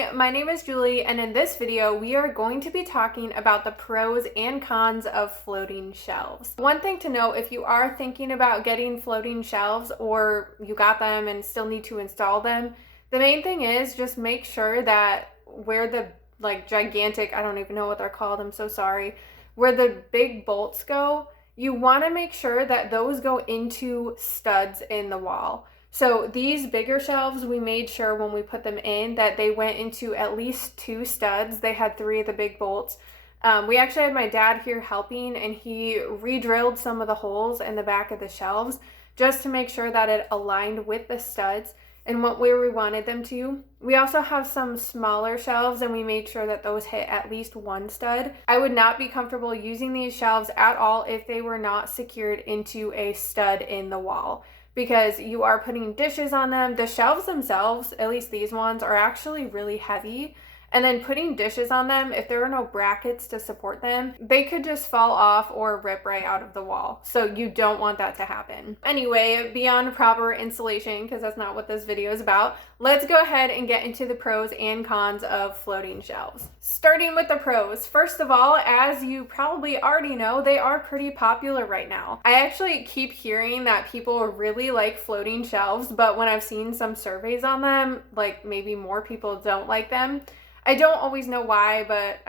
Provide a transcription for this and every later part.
Hi, my name is Julie, and in this video, we are going to be talking about the pros and cons of floating shelves. One thing to note, if you are thinking about getting floating shelves or you got them and still need to install them, the main thing is just make sure that where the gigantic, I don't even know what they're called, I'm so sorry, where the big bolts go, you want to make sure that those go into studs in the wall. So these bigger shelves, we made sure when we put them in that they went into at least 2 studs. They had 3 of the big bolts. We actually had my dad here helping, and he re-drilled some of the holes in the back of the shelves just to make sure that it aligned with the studs and where we wanted them to. We also have some smaller shelves, and we made sure that those hit at least 1 stud. I would not be comfortable using these shelves at all if they were not secured into a stud in the wall, because you are putting dishes on them. The shelves themselves, at least these ones, are actually really heavy. And then putting dishes on them, if there are no brackets to support them, they could just fall off or rip right out of the wall. So you don't want that to happen. Anyway, beyond proper installation, because that's not what this video is about, let's go ahead and get into the pros and cons of floating shelves. Starting with the pros. First of all, as you probably already know, they are pretty popular right now. I actually keep hearing that people really like floating shelves, but when I've seen some surveys on them, like maybe more people don't like them. I don't always know why, but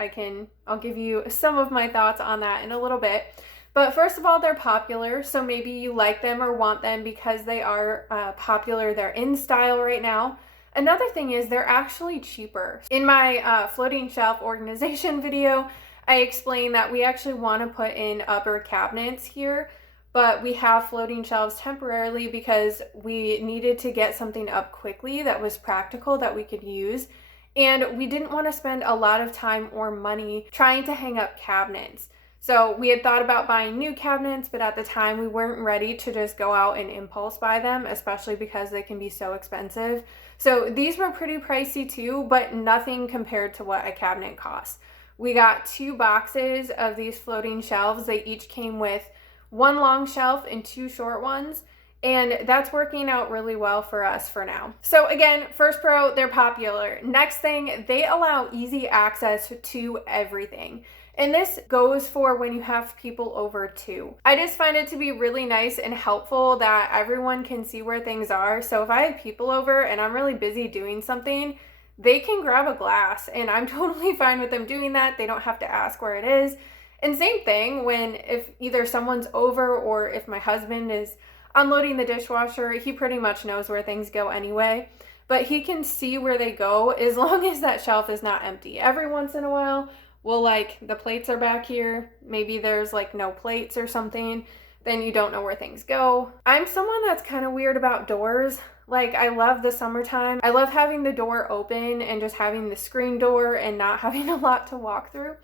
I'll give you some of my thoughts on that in a little bit. But first of all, they're popular, so maybe you like them or want them because they are popular. They're in style right now. Another thing is they're actually cheaper. In my floating shelf organization video, I explained that we actually want to put in upper cabinets here, but we have floating shelves temporarily because we needed to get something up quickly that was practical that we could use. And we didn't want to spend a lot of time or money trying to hang up cabinets. So we had thought about buying new cabinets, but at the time we weren't ready to just go out and impulse buy them, especially because they can be so expensive. So these were pretty pricey too, but nothing compared to what a cabinet costs. We got 2 boxes of these floating shelves. They each came with 1 long shelf and 2 short ones. And that's working out really well for us for now. So again, first pro, they're popular. Next thing, they allow easy access to everything. And this goes for when you have people over too. I just find it to be really nice and helpful that everyone can see where things are. So if I have people over and I'm really busy doing something, they can grab a glass and I'm totally fine with them doing that. They don't have to ask where it is. And same thing if either someone's over or if my husband is unloading the dishwasher, he pretty much knows where things go anyway, but he can see where they go as long as that shelf is not empty. Every once in a while, the plates are back here, maybe there's no plates or something, then you don't know where things go. I'm someone that's kind of weird about doors. I love the summertime. I love having the door open and just having the screen door and not having a lot to walk through.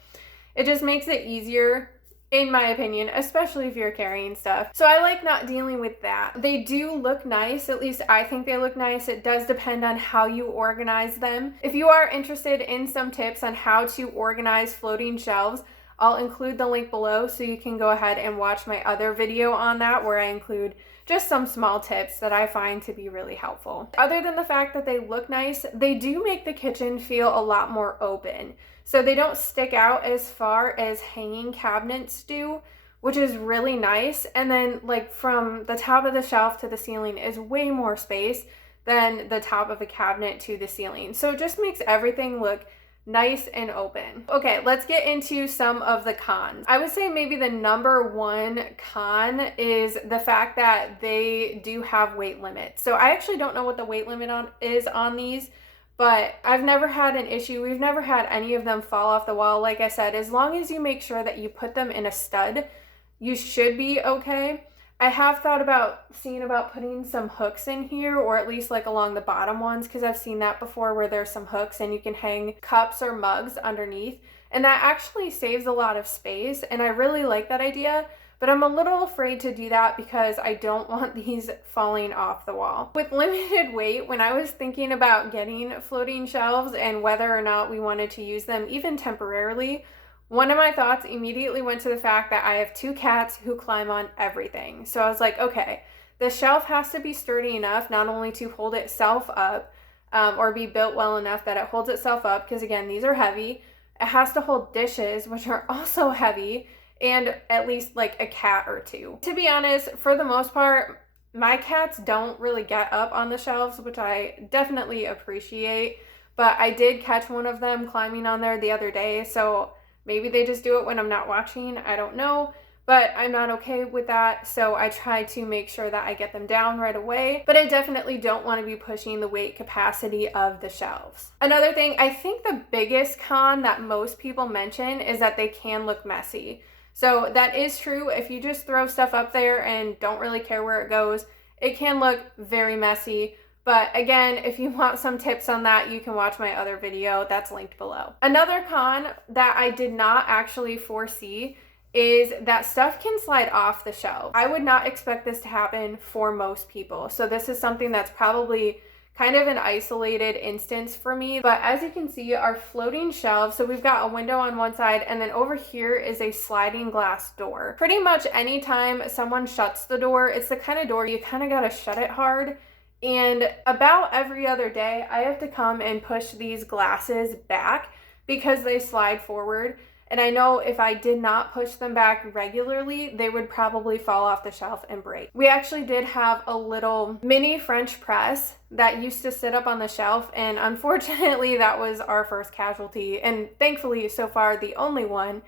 It just makes it easier, in my opinion, especially if you're carrying stuff. So I like not dealing with that. They do look nice, at least I think they look nice. It does depend on how you organize them. If you are interested in some tips on how to organize floating shelves, I'll include the link below so you can go ahead and watch my other video on that where I include just some small tips that I find to be really helpful. Other than the fact that they look nice, they do make the kitchen feel a lot more open. So they don't stick out as far as hanging cabinets do, which is really nice. And then from the top of the shelf to the ceiling is way more space than the top of a cabinet to the ceiling. So it just makes everything look nice and open. Okay, let's get into some of the cons. I would say maybe the number 1 con is the fact that they do have weight limits. So I actually don't know what the weight limit is on these, but I've never had an issue. We've never had any of them fall off the wall. Like I said, as long as you make sure that you put them in a stud, you should be okay. I have thought about putting some hooks in here, or at least along the bottom ones, because I've seen that before where there's some hooks and you can hang cups or mugs underneath. And that actually saves a lot of space. And I really like that idea. But I'm a little afraid to do that because I don't want these falling off the wall. With limited weight, when I was thinking about getting floating shelves and whether or not we wanted to use them even temporarily, one of my thoughts immediately went to the fact that I have 2 cats who climb on everything. So I was like, okay, the shelf has to be sturdy enough not only to hold itself up, or be built well enough that it holds itself up, because again, these are heavy. It has to hold dishes, which are also heavy, and at least like a cat or two. To be honest, for the most part, my cats don't really get up on the shelves, which I definitely appreciate, but I did catch one of them climbing on there the other day, so maybe they just do it when I'm not watching, I don't know. But I'm not okay with that, so I try to make sure that I get them down right away. But I definitely don't want to be pushing the weight capacity of the shelves. Another thing, I think the biggest con that most people mention is that they can look messy. So that is true. If you just throw stuff up there and don't really care where it goes, it can look very messy. But again, if you want some tips on that, you can watch my other video that's linked below. Another con that I did not actually foresee is that stuff can slide off the shelf. I would not expect this to happen for most people. So this is something that's probably kind of an isolated instance for me. But as you can see, our floating shelves, so we've got a window on one side, and then over here is a sliding glass door. Pretty much anytime someone shuts the door, it's the kind of door you kind of gotta shut it hard. And about every other day, I have to come and push these glasses back because they slide forward. And I know if I did not push them back regularly, they would probably fall off the shelf and break. We actually did have a little mini French press that used to sit up on the shelf, and unfortunately that was our first casualty, and thankfully so far the only one.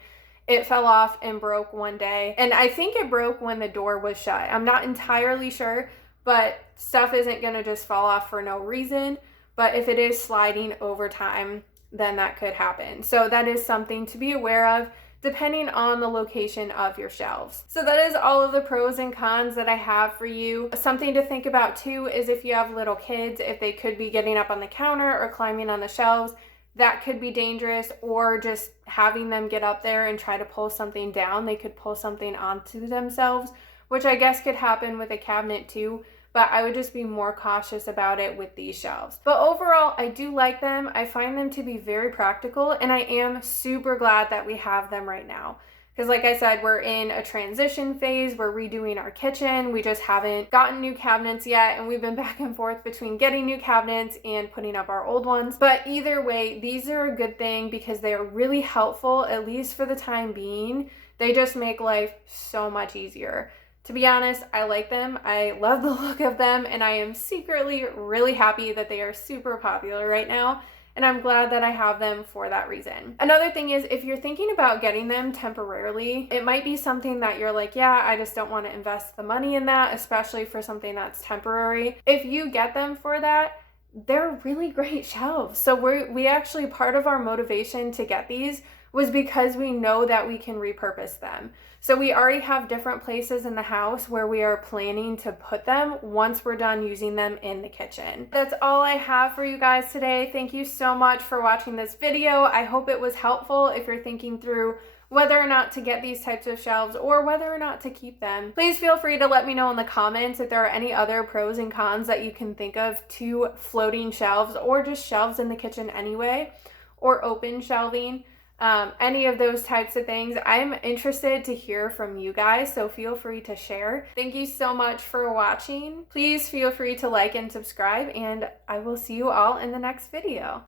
It fell off and broke one day, and I think it broke when the door was shut. I'm not entirely sure, but stuff isn't gonna just fall off for no reason. But if it is sliding over time, then that could happen. So that is something to be aware of depending on the location of your shelves. So that is all of the pros and cons that I have for you. Something to think about too is if you have little kids, if they could be getting up on the counter or climbing on the shelves, that could be dangerous, or just having them get up there and try to pull something down, they could pull something onto themselves, which I guess could happen with a cabinet too. But I would just be more cautious about it with these shelves. But overall, I do like them. I find them to be very practical, and I am super glad that we have them right now. Because like I said, we're in a transition phase. We're redoing our kitchen. We just haven't gotten new cabinets yet, and we've been back and forth between getting new cabinets and putting up our old ones. But either way, these are a good thing because they are really helpful, at least for the time being. They just make life so much easier. To be honest, I like them. I love the look of them, and I am secretly really happy that they are super popular right now, and I'm glad that I have them for that reason. Another thing is, if you're thinking about getting them temporarily, it might be something that you're like, yeah, I just don't want to invest the money in that, especially for something that's temporary. If you get them for that, they're really great shelves. So we actually, part of our motivation to get these was because we know that we can repurpose them. So we already have different places in the house where we are planning to put them once we're done using them in the kitchen. That's all I have for you guys today. Thank you so much for watching this video. I hope it was helpful if you're thinking through whether or not to get these types of shelves or whether or not to keep them. Please feel free to let me know in the comments if there are any other pros and cons that you can think of to floating shelves, or just shelves in the kitchen anyway, or open shelving. Any of those types of things. I'm interested to hear from you guys, so feel free to share. Thank you so much for watching. Please feel free to like and subscribe, and I will see you all in the next video.